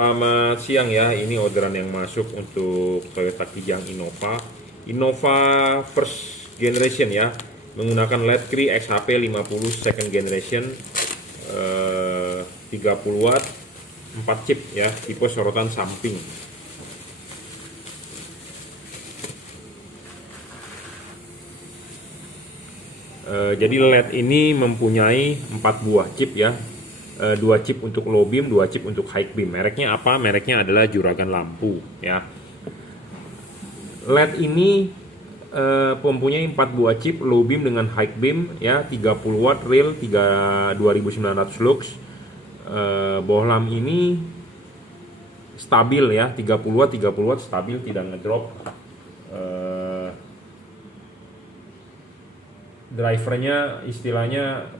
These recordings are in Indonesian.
Selamat siang ya, ini orderan yang masuk untuk Toyota Kijang Innova first generation ya, menggunakan LED Cree XHP 50 second generation, 30 watt 4 chip ya, tipe sorotan samping. Jadi LED ini mempunyai 4 buah chip ya, 2 chip untuk low beam, 2 chip untuk high beam. Mereknya apa? Mereknya adalah Juragan Lampu ya. LED ini mempunyai 4 buah chip low beam dengan high beam ya, 30 watt real 2900 lux. Bohlam ini stabil ya, 30 watt stabil, tidak ngedrop. Drivernya istilahnya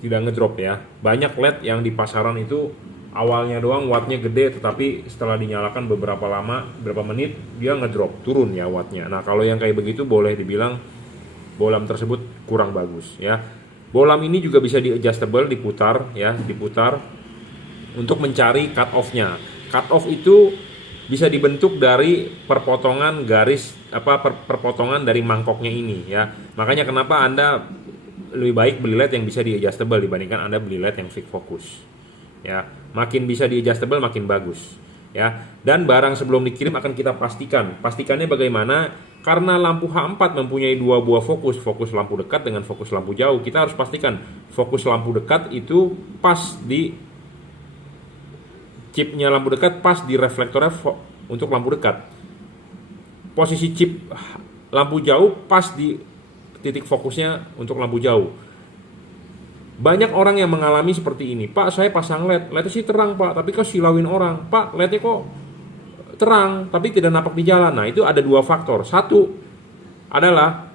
tidak ngedrop ya. Banyak LED yang di pasaran itu awalnya doang wattnya gede, tetapi setelah dinyalakan beberapa menit dia ngedrop, turun ya wattnya. Nah kalau yang kayak begitu boleh dibilang bohlam tersebut kurang bagus ya. Bohlam ini juga bisa di adjustable, diputar untuk mencari cut off-nya. Cut off itu bisa dibentuk dari perpotongan garis perpotongan dari mangkoknya ini ya. Makanya kenapa Anda lebih baik beli LED yang bisa di adjustable dibandingkan Anda beli LED yang fix fokus ya. Makin bisa di adjustable makin bagus ya. Dan barang sebelum dikirim akan kita pastikannya bagaimana, karena lampu H4 mempunyai 2 buah fokus lampu dekat dengan fokus lampu jauh. Kita harus pastikan fokus lampu dekat itu pas di chipnya lampu dekat, pas di reflektornya untuk lampu dekat. Posisi chip lampu jauh pas di titik fokusnya untuk lampu jauh. Banyak orang yang mengalami seperti ini. Pak, saya pasang LED sih terang pak, tapi kok silauin orang. Pak, LED-nya kok terang tapi tidak nampak di jalan. Nah itu ada 2 faktor. Satu adalah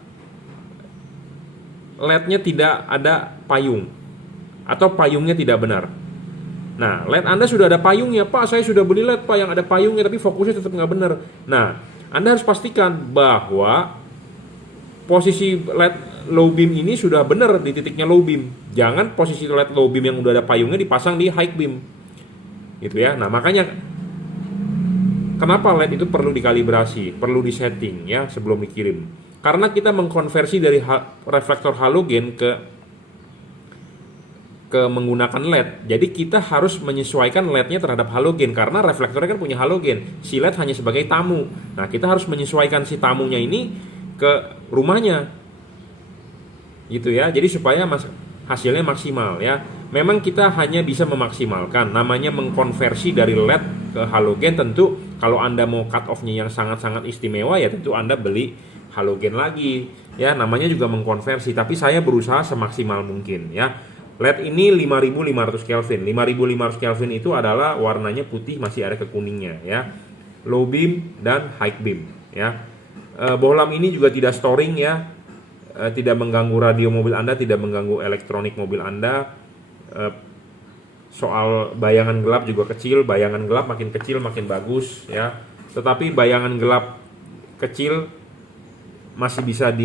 LED-nya tidak ada payung atau payungnya tidak benar. Nah, LED Anda sudah ada payungnya, Pak, saya sudah beli LED Pak yang ada payungnya tapi fokusnya tetap nggak benar. Nah, Anda harus pastikan bahwa posisi LED low beam ini sudah benar di titiknya low beam. Jangan posisi LED low beam yang udah ada payungnya dipasang di high beam. Gitu ya. Nah, makanya kenapa LED itu perlu dikalibrasi, perlu disetting ya sebelum dikirim. Karena kita mengkonversi dari reflektor halogen ke menggunakan LED. Jadi kita harus menyesuaikan LED-nya terhadap halogen, karena reflektornya kan punya halogen. Si LED hanya sebagai tamu. Nah, kita harus menyesuaikan si tamunya ini ke rumahnya. Gitu ya. Jadi supaya hasilnya maksimal ya. Memang kita hanya bisa memaksimalkan, namanya mengkonversi dari LED ke halogen. Tentu kalau Anda mau cut off-nya yang sangat-sangat istimewa ya tentu Anda beli halogen lagi. Ya, namanya juga mengkonversi, tapi saya berusaha semaksimal mungkin ya. LED ini 5500 Kelvin. 5500 Kelvin itu adalah warnanya putih, masih ada kekuningnya ya. Low beam dan high beam ya. Bohlam ini juga tidak storing ya. Tidak mengganggu radio mobil Anda, tidak mengganggu elektronik mobil Anda. Soal bayangan gelap juga kecil, bayangan gelap makin kecil makin bagus ya. Tetapi bayangan gelap kecil masih bisa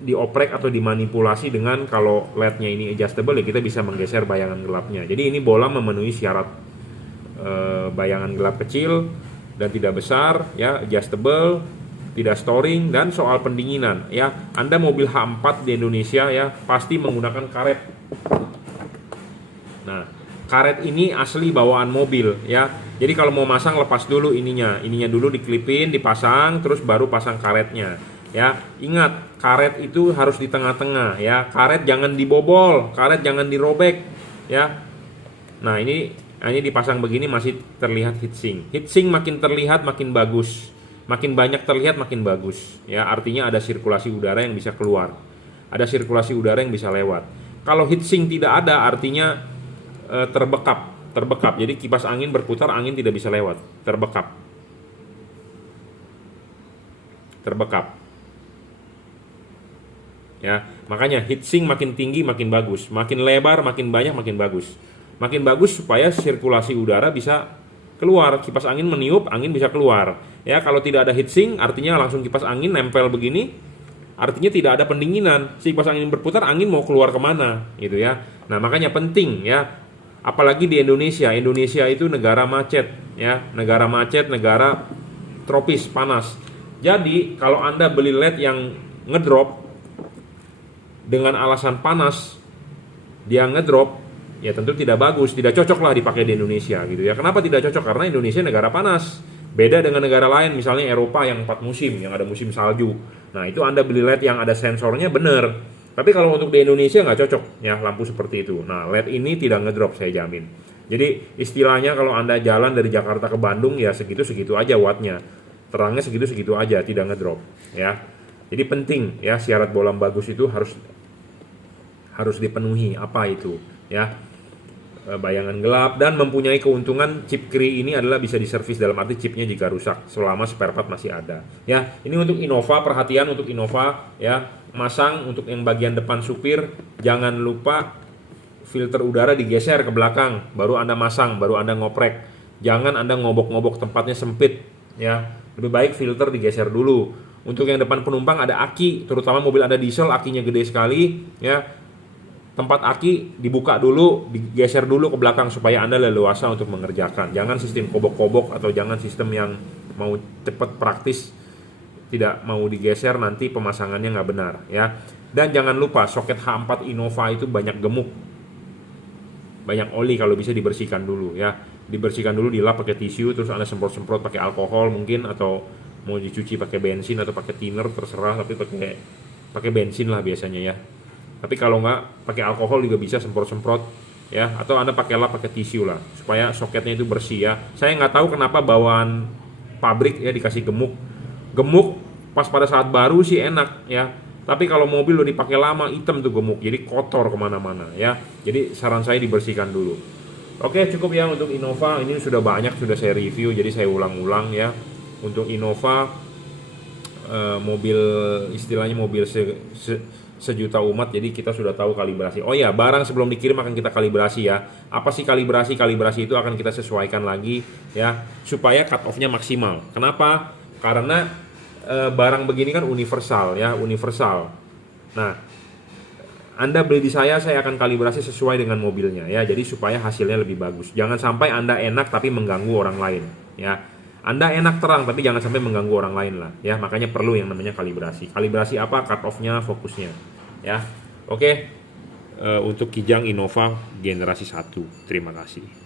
dioprek atau dimanipulasi dengan kalau LED-nya ini adjustable ya kita bisa menggeser bayangan gelapnya. Jadi ini bohlam memenuhi syarat bayangan gelap kecil dan tidak besar ya, adjustable, tidak storing. Dan soal pendinginan ya, Anda mobil H4 di Indonesia ya pasti menggunakan karet. Nah, karet ini asli bawaan mobil ya. Jadi kalau mau masang lepas dulu ininya dulu diklipin, dipasang, terus baru pasang karetnya. Ya, ingat karet itu harus di tengah-tengah ya. Karet jangan dibobol, karet jangan dirobek ya. Nah, ini dipasang begini masih terlihat heatsink. Heatsink makin terlihat makin bagus. Makin banyak terlihat makin bagus ya. Artinya ada sirkulasi udara yang bisa keluar. Ada sirkulasi udara yang bisa lewat. Kalau heatsink tidak ada artinya terbekap. Jadi kipas angin berputar, angin tidak bisa lewat. Terbekap. Ya, makanya heatsink makin tinggi makin bagus, makin lebar makin banyak makin bagus. Makin bagus supaya sirkulasi udara bisa keluar, kipas angin meniup, angin bisa keluar. Ya, kalau tidak ada heatsink artinya langsung kipas angin nempel begini, artinya tidak ada pendinginan. Si kipas angin berputar, angin mau keluar kemana gitu ya. Nah makanya penting ya, apalagi di Indonesia. Indonesia itu negara macet ya, negara macet, negara tropis panas. Jadi kalau Anda beli LED yang ngedrop dengan alasan panas, dia ngedrop, ya tentu tidak bagus, tidak cocok lah dipakai di Indonesia gitu ya. Kenapa tidak cocok? Karena Indonesia negara panas. Beda dengan negara lain, misalnya Eropa yang 4 musim, yang ada musim salju. Nah itu Anda beli LED yang ada sensornya bener. Tapi kalau untuk di Indonesia nggak cocok ya lampu seperti itu. Nah LED ini tidak ngedrop, saya jamin. Jadi istilahnya kalau Anda jalan dari Jakarta ke Bandung ya segitu-segitu aja wattnya. Terangnya segitu-segitu aja, tidak ngedrop ya. Jadi penting ya, syarat bolam bagus itu harus dipenuhi. Apa itu ya? Bayangan gelap dan mempunyai keuntungan. Chip Cree ini adalah bisa diservis, dalam arti chipnya jika rusak selama spare part masih ada ya. Ini untuk Innova, perhatian untuk Innova ya, masang untuk yang bagian depan supir, jangan lupa filter udara digeser ke belakang, baru Anda masang, baru Anda ngoprek. Jangan Anda ngobok-ngobok, tempatnya sempit ya, lebih baik filter digeser dulu. Untuk yang depan penumpang ada aki, terutama mobil ada diesel, akinya gede sekali ya. Tempat aki dibuka dulu, digeser dulu ke belakang supaya Anda leluasa untuk mengerjakan. Jangan sistem kobok-kobok atau jangan sistem yang mau cepat praktis, tidak mau digeser, nanti pemasangannya nggak benar ya. Dan jangan lupa soket H4 Innova itu banyak gemuk, banyak oli, kalau bisa dibersihkan dulu ya. Dibersihkan dulu, dilap pakai tisu, terus Anda semprot-semprot pakai alkohol mungkin, atau mau dicuci pakai bensin atau pakai thinner terserah, tapi pakai bensin lah biasanya ya. Tapi kalau nggak pakai alkohol juga bisa, semprot-semprot ya, atau Anda pakai lap, pakai tisu lah supaya soketnya itu bersih ya. Saya nggak tahu kenapa bawaan pabrik ya dikasih gemuk pas pada saat baru sih enak ya, tapi kalau mobil udah dipakai lama hitam tuh gemuk, jadi kotor kemana-mana ya. Jadi saran saya dibersihkan dulu. Oke, cukup ya untuk Innova. Ini sudah banyak, sudah saya review, jadi saya ulang-ulang ya. Untuk Innova mobil, istilahnya mobil sejuta umat, jadi kita sudah tahu kalibrasi. Oh ya, barang sebelum dikirim akan kita kalibrasi ya. Apa sih kalibrasi? Kalibrasi itu akan kita sesuaikan lagi ya, supaya cut off-nya maksimal. Kenapa? Karena barang begini kan universal ya, universal. Nah, Anda beli di saya akan kalibrasi sesuai dengan mobilnya ya, jadi supaya hasilnya lebih bagus. Jangan sampai Anda enak tapi mengganggu orang lain ya. Anda enak terang tapi jangan sampai mengganggu orang lain lah ya. Makanya perlu yang namanya kalibrasi. Kalibrasi apa? Cut off-nya, fokusnya ya. Oke, untuk Kijang Innova generasi 1. Terima kasih.